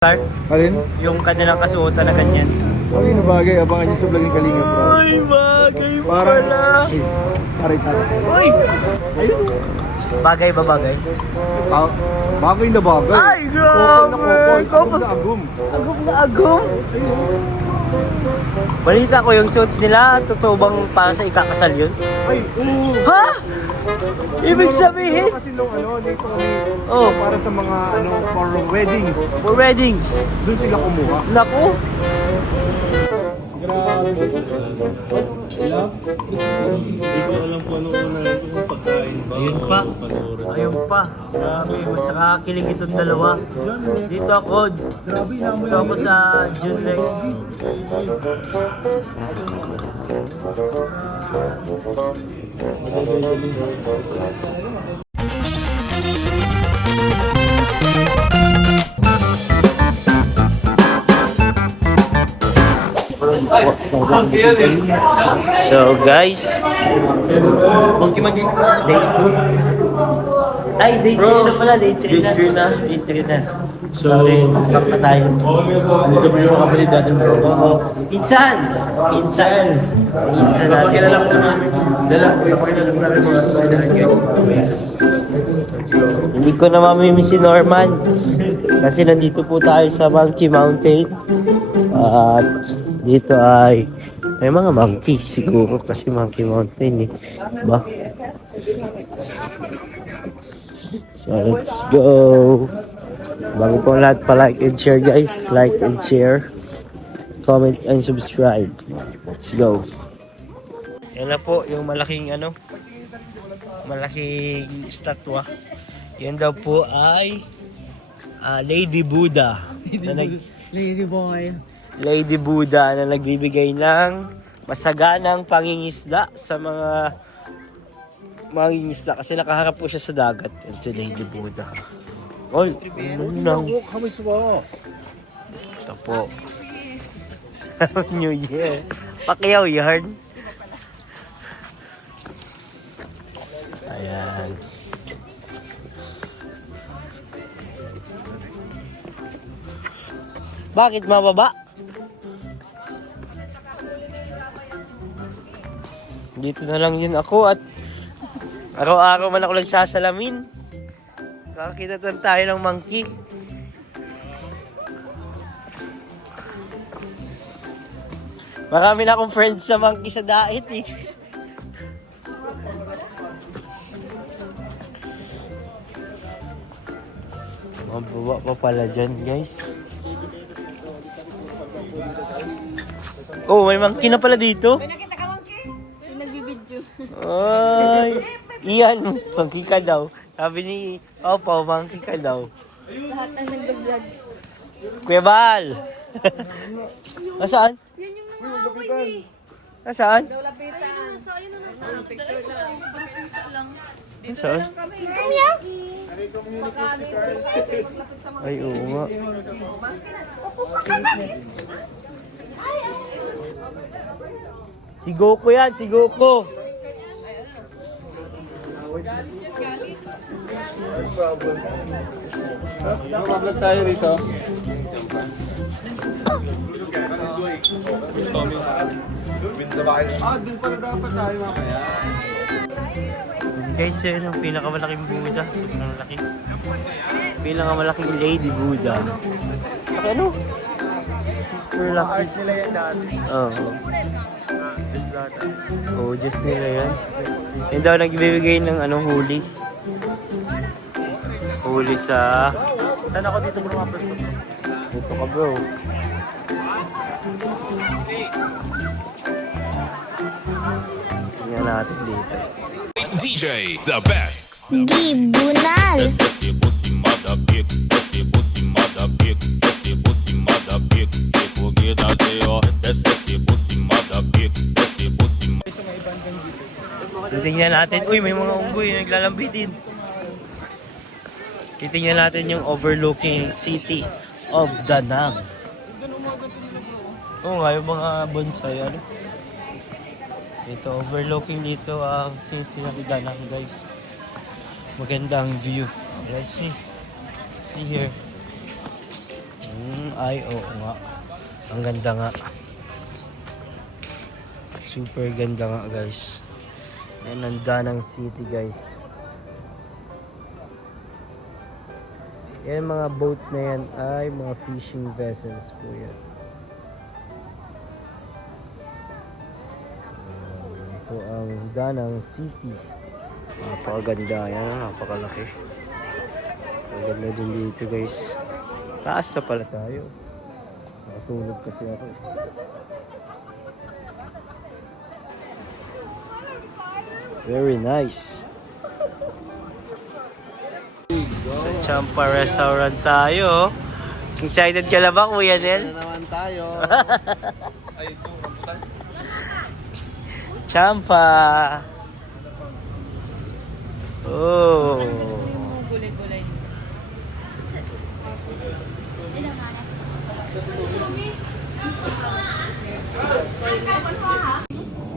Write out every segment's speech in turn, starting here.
Alin? Yung kanilang kasuotan na ganyan. Ay, na bagay. Abangan nyo sa vlog ng Kalinga, bro. Ay, bagay Parang... pala. Ay, taray. Uy! Ayun. Bagay ba bagay? Bagay na bagay. Ay, Kokol na kokol. grabe. Agum na agum. Agum na agum. Balita ko yung suit nila, totoo bang para sa ikakasal yun? Ay, oo. Ha? Ibig sabihin? Kasi nung dito Oh. para sa mga for weddings. For weddings. Doon sila kumuha. Naku. Grabe. Hindi ko alam kung anong una yung pagkain ba. Ayun pa. Panoorin. Ayun pa. Grabe, mas nakakilig itong dalawa. Dito ako. Dito ako sa Junlex. So guys, ay, day 3 na pala, day 3 na. Day 3 na. So, stop na tayo. Ano ba yung kapatid natin, bro? Oo. Pinsan natin. Pakilala ko namin. Pakilala ko namin mga guys. Hindi ko na mamimiss si Norman. Kasi nandito po tayo sa Monkey Mountain. At dito ay may mga monkey siguro kasi Monkey Mountain eh. Ba? So let's go. Bago po lahat pa-like and share guys. Like and share. Comment and subscribe. Let's go. Yan na po yung malaking malaking statwa. Yan daw po ay Lady Buddha. Lady Buddha na nagbibigay ng masaganang pangingisda sa mga mangingisda kasi nakaharap po siya sa dagat. Yan si Lady Buddha. Oy, ano ito po. New Year. Pakiyaw yarn. Ayan. Bakit mababa? Dito na lang yun ako at araw-araw man ako nagsasalamin. Kakakita tayo ng monkey. Marami na akong friends sa monkey sa dait eh. Mababa pa pala dyan guys. Oh, may monkey na pala dito. May nakita ka monkey? Yung nagbibidyo. Ay, iyan, monkey ka daw. Sabi ni Opo, monkey ka daw. Lahat ng nag-vlog. Kuya Bal! Nasaan? Yan yung nangaway eh. Nasaan? Daw lapitan. Ayun na nasa picture lang. Puro pusa lang. Nasaan? Kami. Kami baka dito tayo maglapit sa mga Ay, oo nga. Si Goku yan, si Goku. Vlog tayo dito. Doon pala dapat tayo mamaya. Guys, yun ang pinakamalaking Buddha. Sobrang laki. Pinakamalaking Lady Buddha. Okay, ano? Super laki. Art nila yan dati. Oo. Just lahat. Oo, just nila yan. Yan daw nagbibigay ng huli. Huli sa... Saan ako dito bro mapwesto? Dito ka bro. Tingnan natin dito. DJ, the best. Di Bunal. Titingnan natin. Uy, may mga unggoy na naglalambitin. Titingnan natin yung overlooking city of Danang. Oo nga, yung mga bonsai. Dito, overlooking dito ang city ng Danang, guys. Magandang view. Let's see. See here. Ay, oo nga. Ang ganda nga. Super ganda nga, guys. Yan ang Danang City, guys. Yan mga boat na yan ay mga fishing vessels po yan. Ito ang Danang City. Napakaganda yan, napakalaki. Ang ganda din dito, guys. Taas na pala tayo. Nakatulog kasi ako. Very nice. Sa Champa Restaurant tayo. Excited ka na ba, Kuya Nel? naman tayo. Champa! Oh! Gulay-gulay.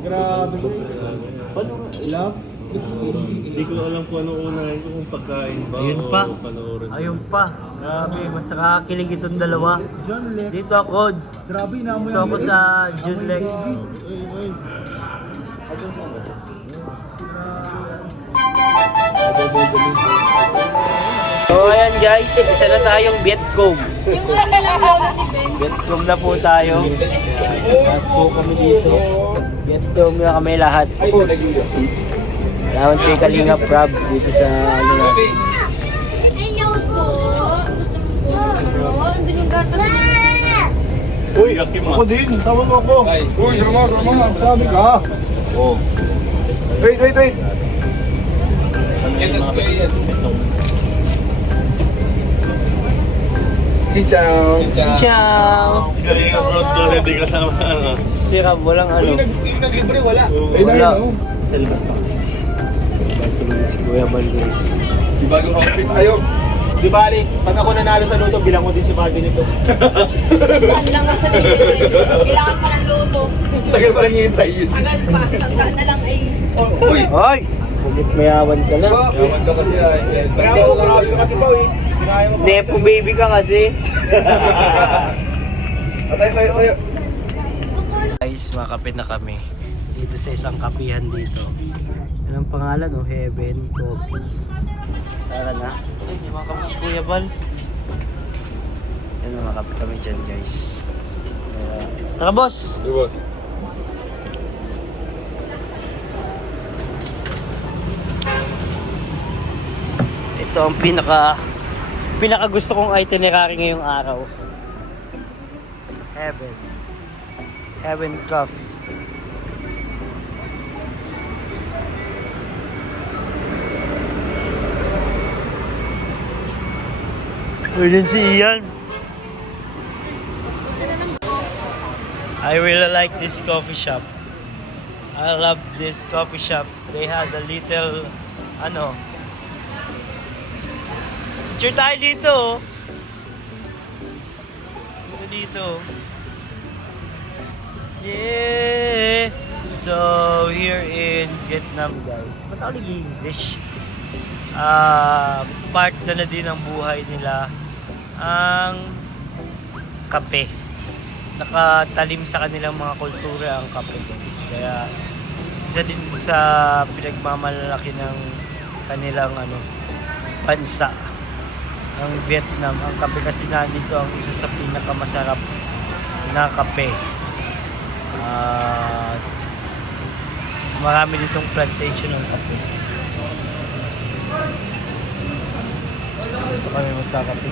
Grabe guys. Love is Hindi ko alam kung anong unahin ko, kung pagkain ba Ayun o pa. panoorin. Ayun pa. Grabe, mas nakakakilig itong dalawa. John Lex. Dito ako. Grabe na mo Dito ako sa Junlex. So ayan guys, isa na tayong Vietcom. Yung ano lang lolo ni Ben. Vietcom na po tayo. Lahat po kami dito. Vietcom na kami lahat. Salamat kay Kalinga Prab dito sa ano natin. Hello po. Gusto mo po? Andun yung gatas. Uy, ako din. Sama mo ako. Uy, sama. Sabi ka. Oh. Wait. Ciao. Ciao! Galing ang road doon, hindi kasama ano. Sira, walang ano. Yung naglibre, wala. Wala. Sa labas pa. Tulungan si Kuya Bal guys. Di bagong outfit. Ayaw. Di bali, pag ako nanalo sa luto, bilang ko din si Buddy nito. Saan lang ako kailangan pa ng luto. Tagal pa lang hihintayin. Tagal pa. Sandaan na lang ay. Uy! Hoy! Bakit mayawan ka na? Yaman ka kasi ay. Kaya ako, marami ka kasi pa eh. Kinaya mo pa. Nepo baby ka kasi. Tayo. Guys, makapit na kami. Dito sa isang kapihan dito. Yan ang pangalan, oh, Heaven Coffee. Tara na. Ay, may mga kami si Kuya Bal. Yan, makapit kami dyan guys. Tara boss! Boss. Ito ang pinaka gusto kong itinerary ngayong araw. Heaven Coffee. Ayun si Ian. I really like this coffee shop. I love this coffee shop. They had a little picture tayo dito. Dito. Yeah. So here in Vietnam, guys. Ba't ako nag-English? Part na din ng buhay nila ang kape. Nakatalim sa kanilang mga kultura ang kape, guys. Kaya isa din sa pinagmamalaki ng kanilang bansa ang Vietnam. Ang kape kasi nandito ang isa sa pinakamasarap na kape. At marami ditong plantation ng kape. Ito kami magkakape.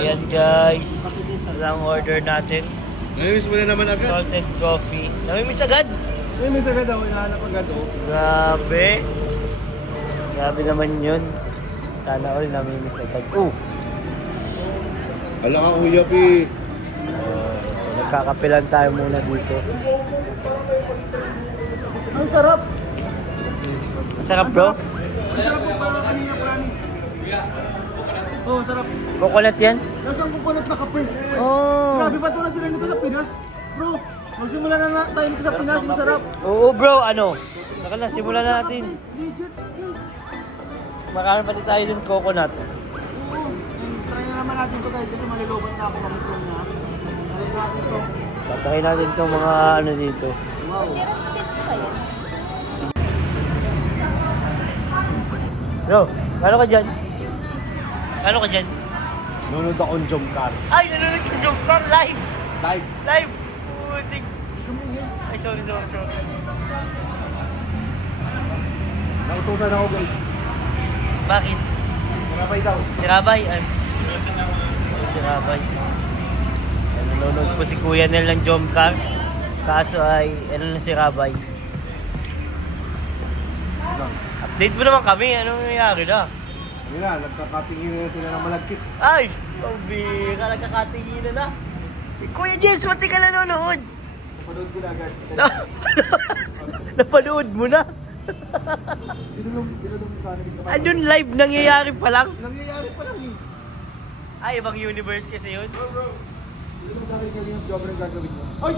Ayan guys, ang order natin. Namimiss mo na naman agad. Salted coffee. Namimiss agad? Namimiss agad ako. Hinahanap agad oh. Grabe. Grabe naman yun. Sana all namimiss agad. Alam ka kuya Pi. Nagkakapilan tayo muna dito. Ang sarap. Masarap bro? Masarap po parang kanina promise. Oh, sarap. Coconut yan? Lasang coconut na kape. Oh. Grabe ba't wala sila nito sa Pinas? Bro, magsimula na tayo nito sa Pinas. Masarap. Oo bro, Saka na, simulan na natin. Legit. Marami pati tayo dun coconut. Try na naman natin ito guys kasi malilobat na ako mamikron niya. Try natin ito. Tatry natin itong mga ano dito. Wow. Bro, kano ka dyan? Kano ka dyan? Nunod akong jump car. Ay, nanonood ka jump car live! Live. Live! Putik! Ay, sorry. Nautusan ako guys. Bakit? Marapay daw. Si Rabay? Ay. Si Rabay. Ay, nanonood po si Kuya Nel ng jump car. Kaso ay, ano na si Rabay. Update mo naman kami, anong nangyayari na? Yun na, nagkakatingin na sila ng malagkit. Ay! Pambira, nagkakatingin na. Kuya Jens, mati ka nanonood. Napanood ko na agad. Napanood mo na. Dinulong sa akin. Andun live nangyayari pa lang. Nangyayari pa lang eh. Ay, ibang universe kasi yun. Dinulong sa akin kanina yung job na gagawin mo. Ay!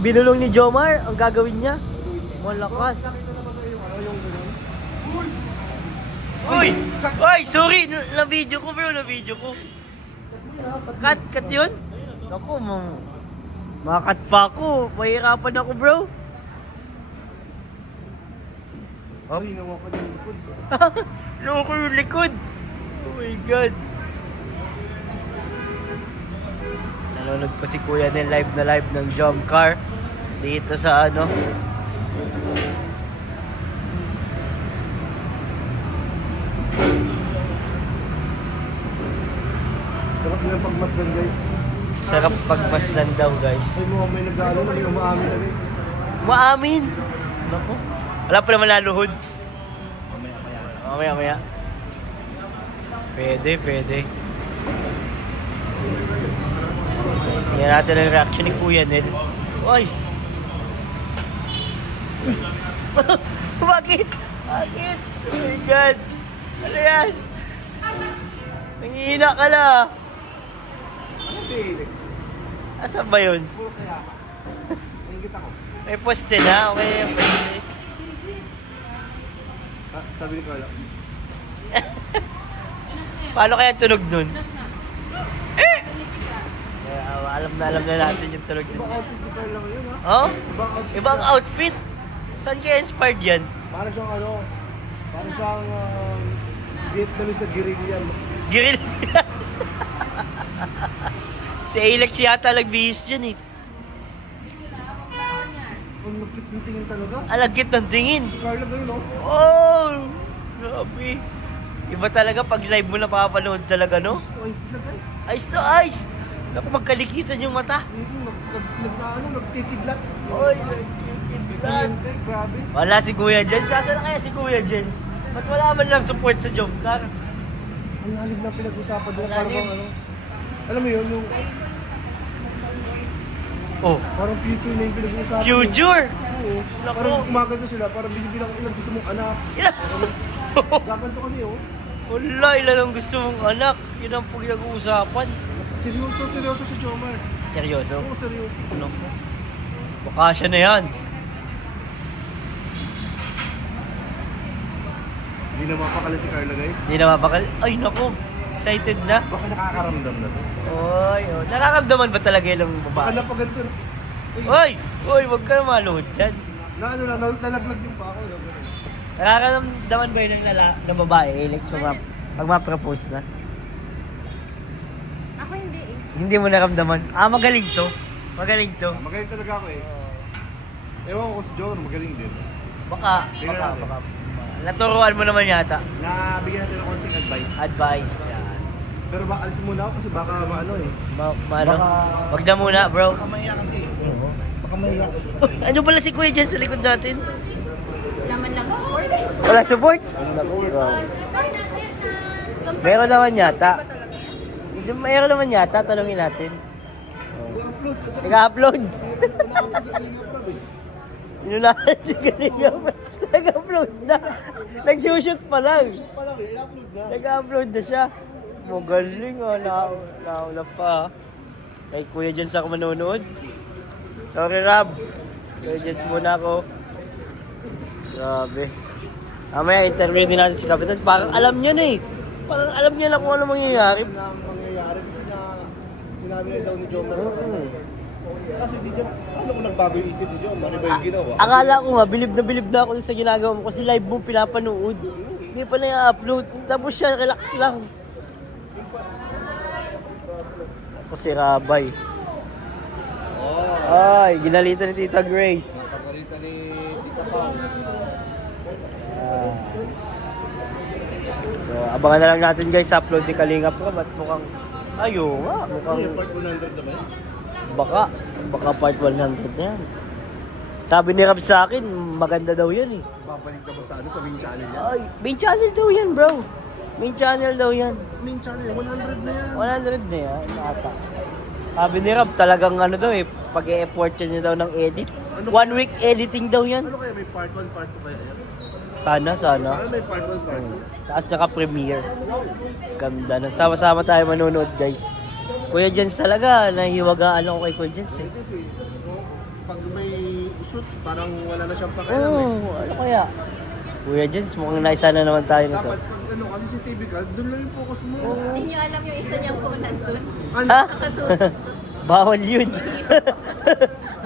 Binulong ni Jomar, ang gagawin niya. Malakas. Nakita naman ko yung ano, yung gano'n. Uy! Uy! Sorry! Na-video ko bro, na-video ko. Cut yun? Naku, makakat pa ako. Mahirapan ako bro. Ay, nawa ko yung likod. Loko yung likod. Oh my God. Nanonood pa si Kuya ng live ng jump car. Dito sa ano. Sarap nilang pagmasdan guys. Sarap pagmasdan daw guys. Ay, mukhang may nag-ano na may umaamin na guys. Maamin! Naku. Wala pa naman naluhod. Mamaya. Pwede. Tingnan natin ang reaction ni Kuya Ned. Uy! Bakit? Oh my God! Ano yan? Nangihina ka na. Ano si Alex? Asan ba yun? Puro kaya ka. Naingit ako. May poste na. Okay, pwede. Sabi ni Carla. Paano kaya tunog nun? Alam na natin yung tunog Ibang nun. outfit ni Carla ngayon ha? Oh? Ibang outfit. Ibang outfit? Saan kaya inspired yan? Para siyang ano, para siyang Vietnamese na guerrilla. Giril. Si Alex yata nagbihis dyan eh. Ang nagkit ng tingin talaga. Alagkit ng tingin. Si Carla ganun no? Oh! Grabe. Iba talaga pag live mo na papanood talaga, no? Ice na guys. Ice to ice! Naku, magkalikitan yung mata. Nagtitiglat. Oy, Kuryente, grabe. wala si Kuya Jens. Saan na kaya si Kuya Jens? Ba't wala man lang support sa job car? Ang lalim na pinag-usapan doon. Parang bang ano. Alam mo yun, yung Oh, parang future na yung pinag-usapan. future! Oo. Naku. Parang umaganto sila, parang binibilang ko ilang gusto mong anak. Gaganto kasi oh. Wala, ilan ang gusto mong anak. Yun ang pinag-uusapan. Seryoso si Jomar. Seryoso? Oo, seryoso. Ano? Baka siya na yan. Hindi na mapakala si Carla guys. Hindi na mapakal. Ay, naku. Excited na. Baka nakakaramdam na to. Oy, oh. Nakakamdaman ba talaga yung Baka babae? napaganto na. Oy! Oy, wag ka na maluhod dyan. Na ano lang, nalaglag yung pa ako. Nakakamdaman ba yun ng babae, Alex, pag ma-propose na? Ako hindi eh. Hindi mo nakamdaman. Magaling to. Magaling to. Magaling talaga ako eh. Ewan ko si Jomar, magaling din. Baka. Tingnan natin. Naturuan mo naman yata. Nabigyan natin ng konting advice. Advice. Yan. Pero baka alis muna ako kasi baka maano eh. Ano? Baka- Wag na muna, bro. Baka mahiya kasi. Baka mahiya. Ano pala si Kuya dyan sa likod natin? Laman lang support. Wala support? Meron naman yata. Meron naman yata, tanongin natin. I-upload. Nag-upload. Inunahan si Kalinga. Nag-upload na. Nag-shoot pa lang. Palang eh, i-upload na. Nag-upload na siya. Magaling oh. Naulap pa. Kay Kuya Jens ako manonood. Sorry Rab. Kuya Jens muna ako. Grabe. Mamaya interview din natin si Kapitan. Parang alam niya na eh. Parang alam niya na kung ano mangyayari. Mangyayari kasi na sinabi na daw ni John kasi di John, ano kung nagbago yung isip ni John? Ano ba yung ginawa? Akala ko nga, bilib na ako sa ginagawa mo kasi live mo pinapanood. Hindi pa na i-upload. Tapos siya, relax lang. Ako si Rabay. Ay, ginalitan ni Tita Grace. Pagalitan ni Tita Pao. So, abangan na lang natin guys sa upload ni Kalinga Pro. At mukhang, ayo nga, mukhang Yung part 100 naman. baka part 100 na yan. Sabi ni Rab sa akin, maganda daw yan eh. Babalik na ba sa ano? Sa main channel yan? Ay, main channel daw yan bro. Main channel daw yan. Main channel, 100 na yan. 100 na yan, ata. Sabi ni Rab, talagang ano daw eh, pag-e-effort niya daw ng edit. 1 week editing daw yan. Ano kaya may part 1, part 2 kaya yan? Sana. Sana may part 1, part 2. Taas naka-premiere. Ganda nun. Sama-sama tayo manonood guys. Kuya Jens talaga, nahihiwagaan ako kay Kuya Jens eh. Kasi pag may shoot, parang wala na siyang pakialam eh. Oo, ano kaya? Kuya Jens, mukhang naisa na naman tayo nito. Dapat pag ano, kasi si TV ka, doon lang yung focus mo. Hindi nyo alam yung isa niyang phone nandun. Ha? Nakatutok. Bawal yun.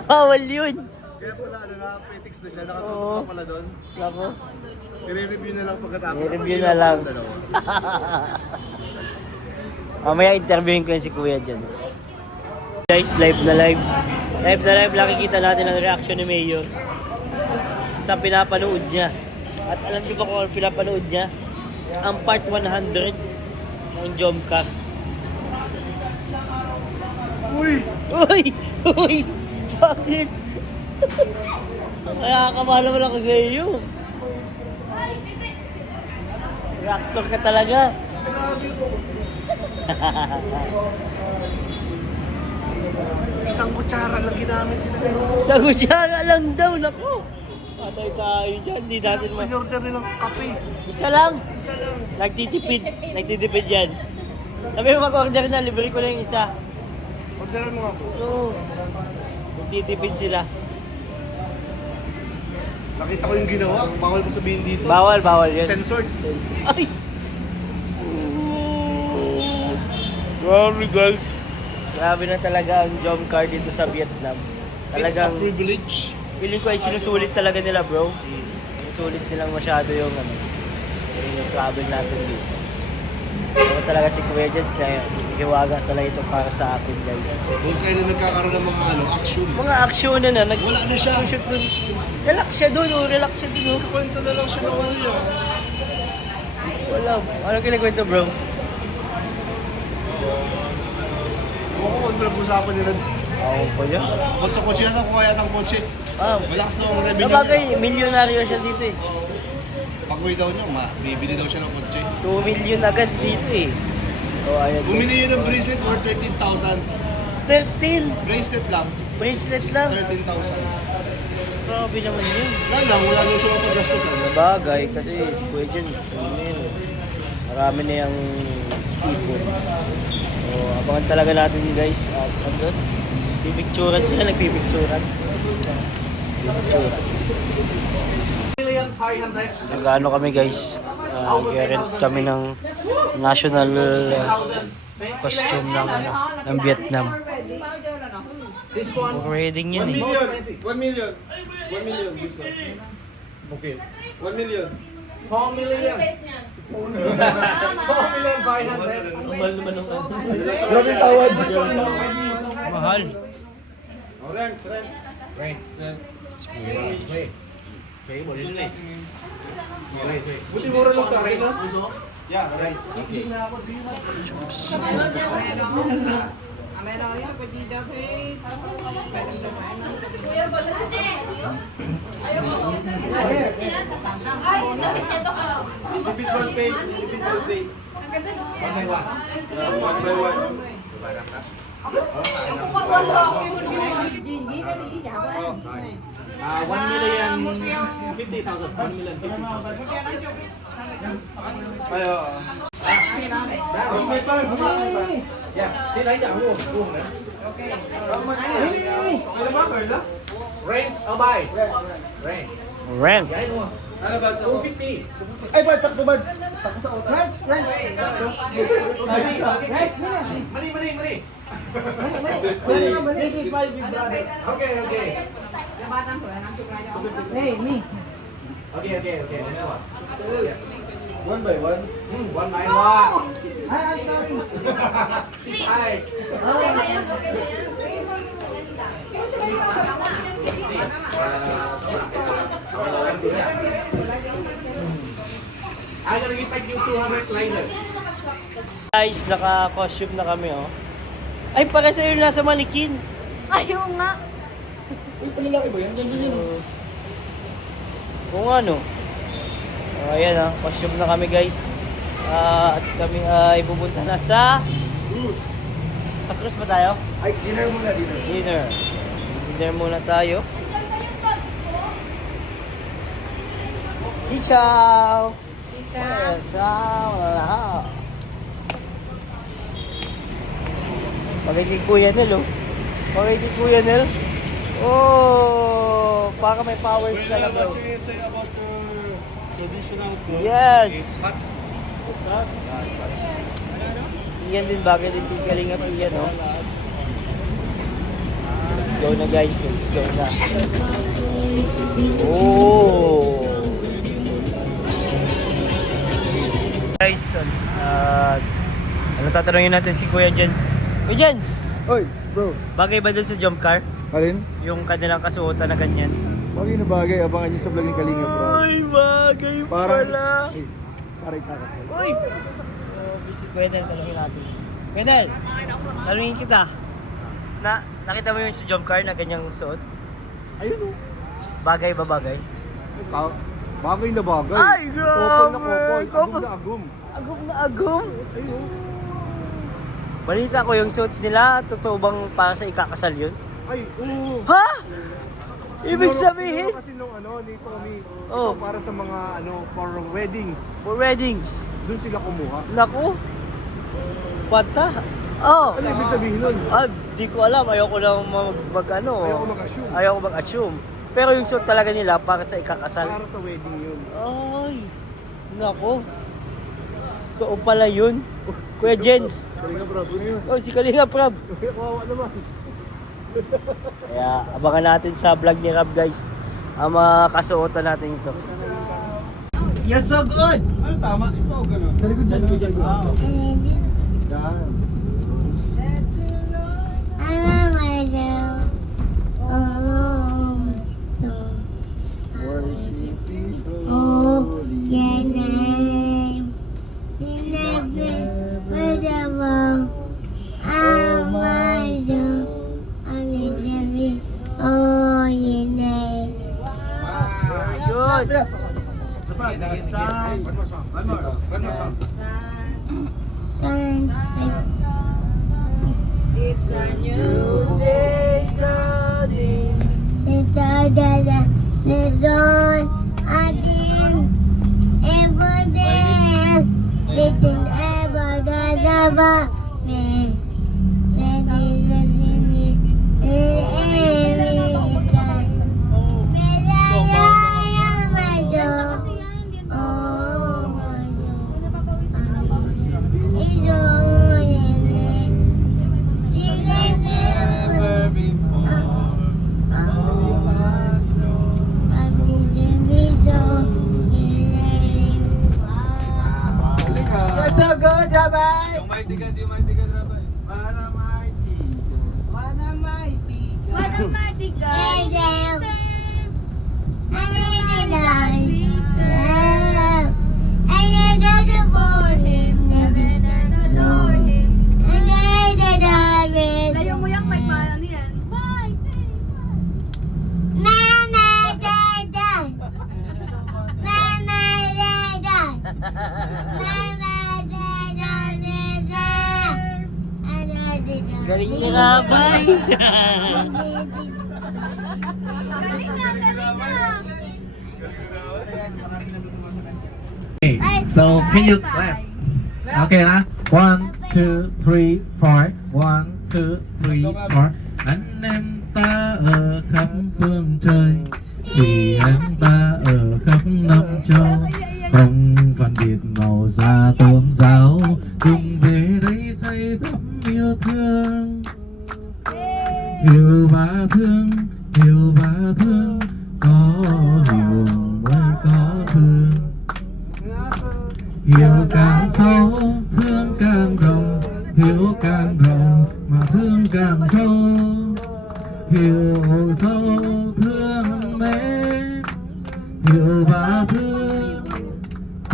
Bawal yun. Kaya pala, ano, nakapetix na siya, Oo. nakatutok ka pala doon. Nako. I-review na lang pagkatapos. I-review na lang. Mamaya interviewin ko yun si Kuya Jens. Guys, live na live. Live na live, nakikita natin ang reaction ni Mayor sa pinapanood niya. At alam niyo ba kung ano pinapanood niya? Ang part 100 ng Jomcar. Uy! Uy! Uy! Bakit? Kaya kamala mo lang ako sa iyo. Reactor ka talaga. Isang kutsara lang ginamit nila. Sa kutsara lang daw, nako. Patay tayo dyan, di natin ma... In-order nilang kape. Isa lang. Isa lang. Nagtitipid yan. Sabi mo mag-order na, libre ko na yung isa. Orderan mo ako. Oo. Nagtitipid sila. Nakita ko yung ginawa. Bawal mo sabihin dito. Bawal yun. Censored. Ay! Grabe guys. Grabe na talaga ang Jomcar dito sa Vietnam. Talagang, It's a privilege. feeling ko ay sinusulit talaga nila bro. Sinusulit nilang masyado yung ano, yung travel natin dito. Pero talaga si Kuya Jens, hiwaga talaga ito para sa akin guys. Kung kailan nagkakaroon ng mga ano, action. Mga aksyon na Wala na siya. shoot dun. Relax siya dun, relax siya dun. Kwento na lang siya ng ano yun. Wala. Ano kinikwento bro? Kung ako usapan nila. Ako po yun. Kotse na lang kung kaya ng kotse. Malakas na ang revenue. Sabagay, milyonaryo siya dito eh. Pag-uwi daw niya, bibili daw siya ng kotse. 2 million agad dito eh. So ayun. Bumili yun ng bracelet worth 13,000. 13! Bracelet lang, Bracelet lang. 13,000. Grabe naman yun. Wala daw siya mapagastusan. Sabagay, kasi si Kuya Jens, ano yun, marami na yung ipon. So, abangan talaga natin guys. At ano, pipicturan sila, nagpipicturan. Pipicturan. Nag-ano kami guys, nag-rent kami ng national costume ng Vietnam. Wedding yun eh. 1 million. 1 million this one. Okay. 1 million. 4 million. 4 million 500. Mahal naman ng ano. Grabe tawad. Mahal. Rent. Buti mura lang sa akin, ha? Yeah, rent. Ay, damit niya to. Repeat one page. Repeat one page. One by one. One by one. 1,050,000. 1,050,000. Ayo. My bag. Yeah. Sila yan. Okay. Ano ba, Carla? Rent or buy? Rent. Rent. Yan mo. Ano ba? 250. Ay, Bads, sakto, Bads. Sakto sa otas. Mali. This is my big brother. Okay. Hey, me. Okay. One by one? One by I'm sorry. She's high. I'm gonna give you 200 liner. Guys, naka-costume na kami, oh. Ay, para sa'yo nasa manikin. Ayaw nga. Uy, palalaki ba yan? Ganda yun. Kung ano. Oh, ayan, oh. Costume na kami, guys. At kami ay pupunta na sa... Sa cruise ba tayo? Ay, dinner muna, dinner. Dinner muna tayo. Ciao! Ciao! Pagay ni Kuya Nel, oh. Pagay ni Kuya Nel. Oh! Baka may powers ka na, bro. Say about traditional clothes. Yes! What's that? Iyan din, bagay din yung Kalingap Iyan, oh. Let's go na, guys. Let's go na. Oh! Guys, ano tatanungin natin si Kuya Jens? Kuya Jens! Oy, bro. Bagay ba dun sa jump car? Alin? Yung kanilang kasuotan na ganyan? Bagay na bagay. Abangan nyo sa vlog ni Kalinga, bro. Ay, bagay pala! Ay, parang kakasal. Uy! So, busy Kuya Nel, talungin natin. Kuya Nel, talungin kita. Nakita mo yung sa jump car na ganyang suot? Ayun, oh. Bagay ba bagay? Bagay na bagay. Ay, grabe! Couple na couple. Agum na agum. Agum na agum! Ayun. Balita ko yung suot nila, totoo bang para sa ikakasal yun? Ay, oo. Ha? Ibig Tinuro- sabihin? tinuro kasi nung ni Tommy, Oh. ito para sa mga for weddings. For weddings. Doon sila kumuha. Naku! Pata! Oh! Ano ibig sabihin nun? Di ko alam. Ayoko lang mag-ano. Ayoko mag-assume. Ayoko mag-assume. Pero yung suot talaga nila para sa ikakasal. Para sa wedding yun. Ay! Naku! Totoo pala yun. Kuya Jens. Kalinga, bro. Ano yun? Oh, si Kalinga Prab. Kawawa naman. Kaya abangan natin sa vlog ni Rab, guys. Ang mga kasuotan natin ito. You're so good. Ano tama? Ito o gano'n? Sa likod dyan. Yan. Worship is holy. Your name is never forgettable. Oh my soul, I need to be oh your name. Good! It's a new day, daddy. It's a day, it's on again. Every day, it's ever me. You're so good, Rabbi. Yung mighty God, Rabbi. Para mighty. What a mighty God. What a mighty God we serve. I never adore him, never adore him. Layo mo yung mic, ano yan? Galing ni Rabay! So can you clap? Okay lah. 1, 2, 3, 4. 1, 2, 3, 4. Anh em ta ở khắp phương trời, chỉ anh ta ở khắp năm thịt màu da tôm giáo, cùng về đây say đắm yêu thương. Yêu và thương, yêu và thương, có yêu mới có thương. Yêu càng sâu, thương càng rộng, yêu càng rộng mà thương càng sâu. Yêu sâu thương mến, yêu và thương,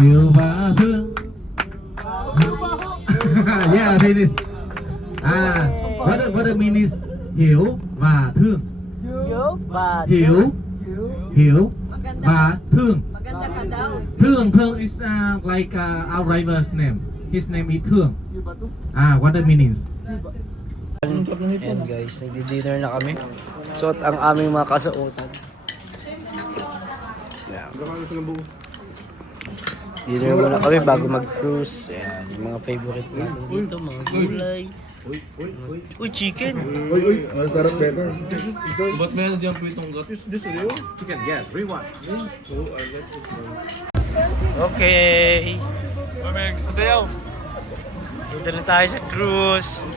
yêu và thương. Yeah, finish. What the mean is hiểu và thương. Hiểu và thương. Thương is like our driver's name. His name is Thương. What the meanings? Ayan guys, nagdi-dinner na kami. Suot ang aming mga kasuotan. Dinner muna kami bago mag-cruise. Ayan, yung mga favorite natin dito, mga gulay. Uy, chicken! Uy, masarap better. Ba't meron dyan po itong gat? Chicken, yeah, 3-1. Okay! Sasayaw! Dito na tayo sa cruise.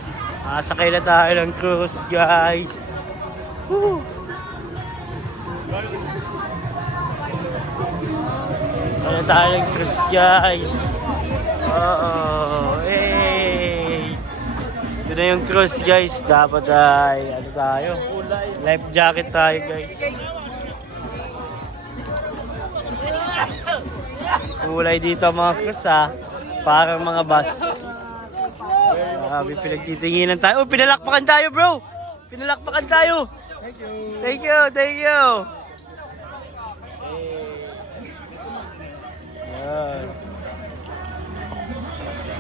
Sakay na tayo ng cruise, guys. Woo! Ano tayo ng cruise, guys? Hey! Ito na yung cruise, guys. Dapat ay, ano tayo? Life jacket tayo, guys. Kulay dito mga cruise, ha? Parang mga bus. Pinagtitinginan tayo. Oh, pinalakpakan tayo, bro! Pinalakpakan tayo! Thank you! Thank you!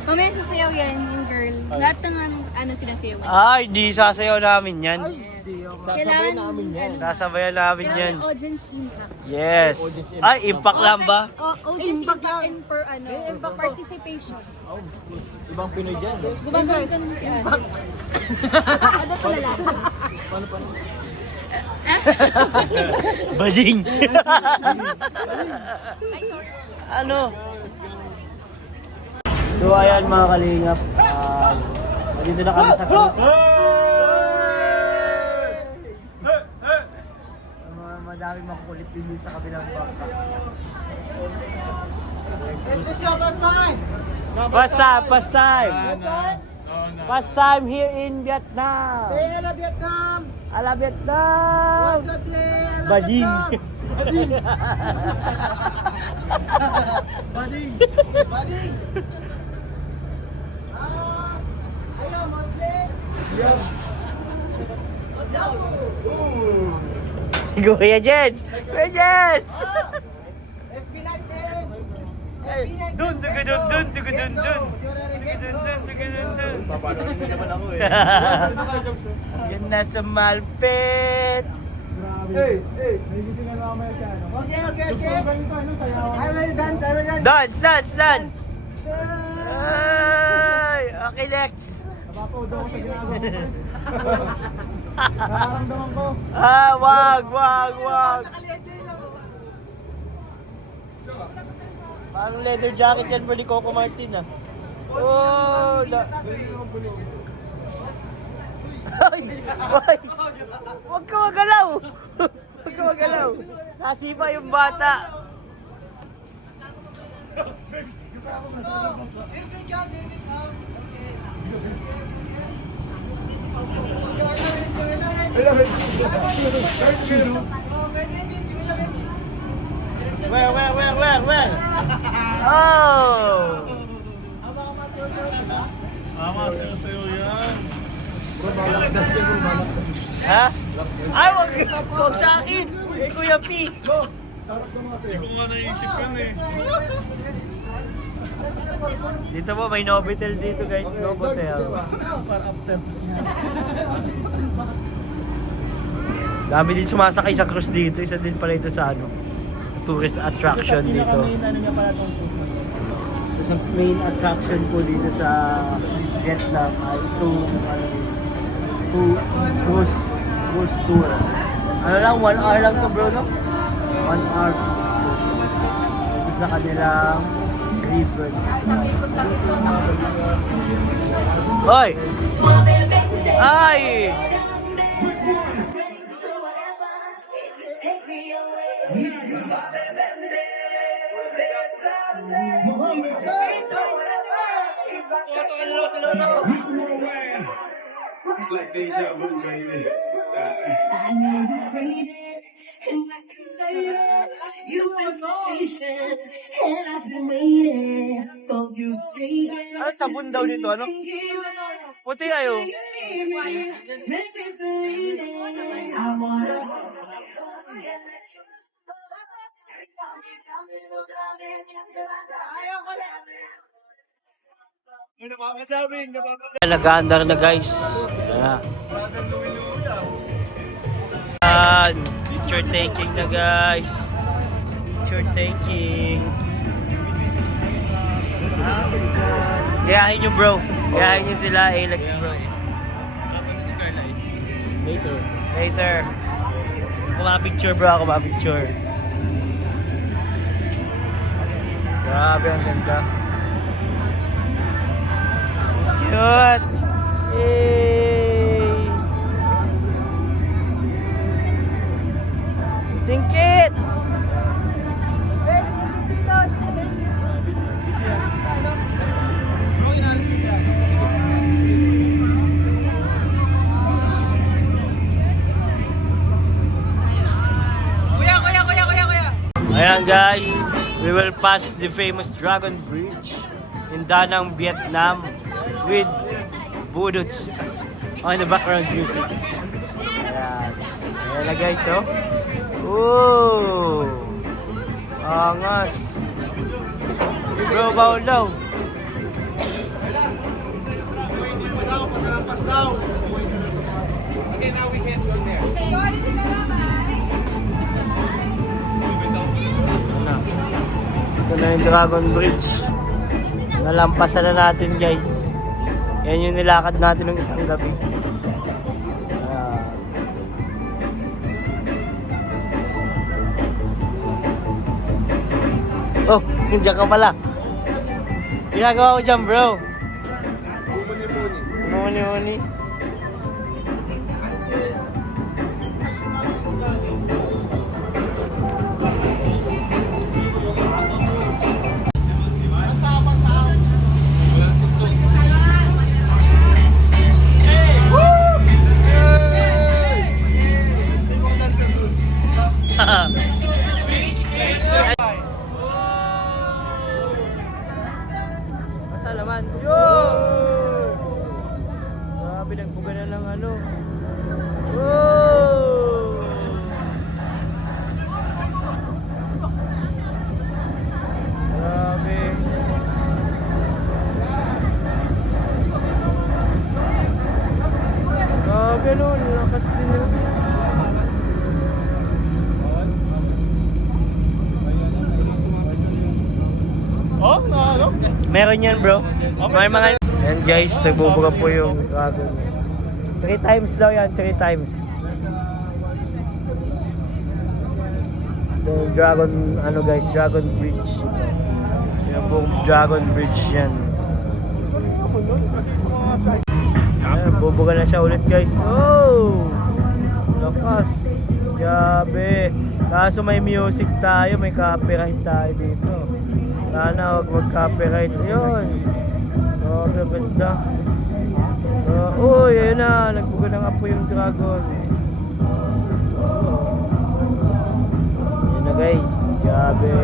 Mamaya sasayaw yan, yung girl. Lahat ng ano sila sayaw. Ay, di sasayaw namin yan. Kailangan namin yan. Sasabayan namin yan. Kailangan audience impact. Yes. Ay, impact lang ba? Audience impact and per participation. Ibang Pinoy dyan. Gumagawin ka naman si Ate. Ano pala lang? Bading. Ay, sorry. Ano? So ayan mga kalingap. Dito na kami sa cruise. Madami makukulit din sa kabilang bangka. First time! First time here in Vietnam! Say hello, Vietnam! Ala Vietnam! 1, 2, 3, hello, Bading! Bading! Bading! Ayaw, Motle! Si Kuya Jens! Kuya Jens! FB9 friend! Dun, dun. Papanorin mo naman ako eh. Yan na sa Malpit! Hey, may gising na mamaya siya, ano? Okay. Sayawan. I will dance. Dance! Ay! Okay, Lex! Napapaud ako sa ginagawa ko. Nakaramdaman ko. Wag! Parang leather jacket yan for ni Coco Martin, ah. Oh! Ay! Huwag ka magalaw! Nasipa yung bata! Where? Oh! Tama, sayo yan. Ha? Ay, wag sa akin! Eh, Kuya P! Hindi ko nga naisip yun eh. Dito po, may Novotel dito, guys. Novotel. Dami din sumasakay sa cruise dito. Isa din pala ito sa tourist attraction dito. Sa main attraction po dito sa Vietnam ay cruise tour. Ano lang, 1 hour lang to, bro, no? 1 hour. Ito sa kanilang River. Hoy! Ay! I know you prayed it, and I can say it. You've been so patient, and I've been waiting for you to take it. Ano sabon daw dito, ano? Puti kayo. Maybe believe it. I wanna Nag-aandar na guys. Ayan. Picture taking na guys. Picture taking. Gayahin nyo bro. Gayahin nyo sila Alex bro. Later. Ako mga-picture bro. Ako mga-picture. Grabe ang ganda. Cute! Yay! Singkit! Ayan guys, we will pass the famous Dragon Bridge in Da Nang, Vietnam with Budots on the background music. Ayan. Ayan na guys, oh. Ooh! Angas! Bro, bawal daw. Ito na yung Dragon Bridge. Nalampasan na natin guys. Yan yung nilakad natin ng isang gabi. Oh, nandiyan ka pala. Ginagawa ko dyan bro. Muni-muni. Masalaman. Yo! Grabe, nagbuga na ng ano. Whoa! Grabe. Grabe no, lakas din nila. Oh, ano? Meron yan bro. May mga... Yan guys, nagbubuga po yung dragon. 3 times daw yan, 3 times. The dragon, ano guys, dragon bridge. Yan po, dragon bridge yan. Ayan, bubuga na siya ulit guys. Oh! Lakas. Grabe. Kaso may music tayo, may copyright tayo dito. Sana huwag mag-copyright. Ayun. Oh, ganda. Uy, ayun na. Nagbuga na nga po yung dragon. Ayun na guys. Grabe.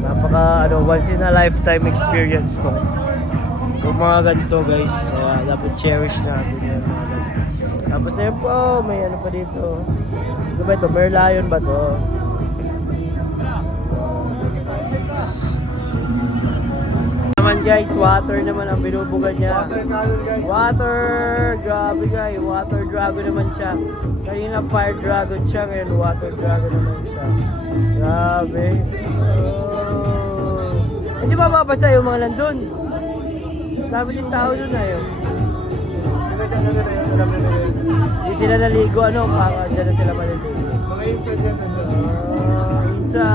Napaka once in a lifetime experience to. Yung mga ganito guys. Dapat cherish natin yan. Tapos na yun po. May ano pa dito. Ano ba ito? Merlion ba to? Naman guys, water naman ang binubugan niya. Water, grabe guys, water dragon naman siya. Kanina fire dragon siya, ngayon water dragon naman siya. Grabe. Oh. Hindi ba mabasa yung mga nandun? Sabi din tao dun na yun. Hindi sila naligo, ano, para dyan na sila maliligo. Mga insa dyan. Insa.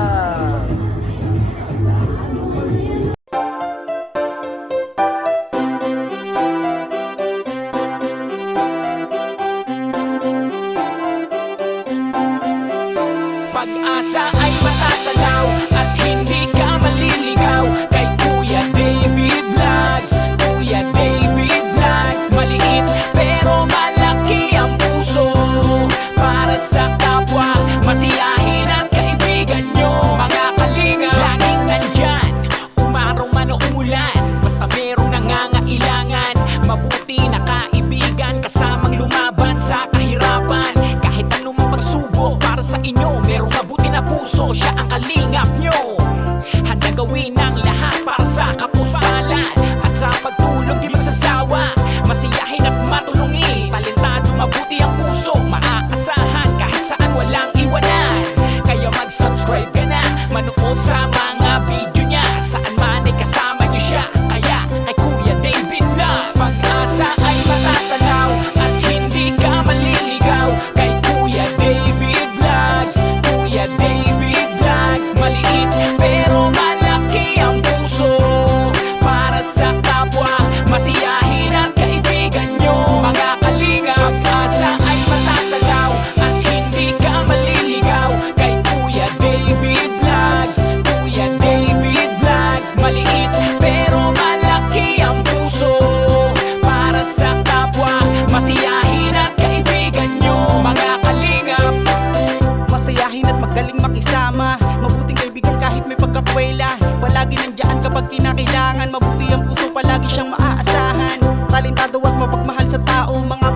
lahat para sa kapuspalan. At sa pagtulong di magsasawa, masiyahin at matulungin. Talentado, mabuti ang puso, maaasahan kahit saan walang iwanan. Kaya mag-subscribe ka na, manood sa mga video niya, saan man ay kasama niyo siya. Kaya kay Kuya David Vlog, pag-asa ay matatanaw at hindi ka maliligaw. Kay Kuya David Vlogs, Kuya David Vlogs. Maliit pero malaki ang puso para sa kapwa, masiyahin at kaibigan nyo. Mga kalinga, pag-asa ay matatanaw at hindi ka maliligaw. Kay Kuya David Vlogs, Kuya David Vlogs. Maliit pero malaki ang puso para sa kapwa, masiyahin at kaibigan nyo. Mga kalingap, masayahin at magaling makisama, mabuting kaibigan kahit may pagkakwela. Palagi nandiyan kapag kinakailangan, mabuti ang puso, palagi siyang maaasahan. Talentado at mapagmahal sa tao, mga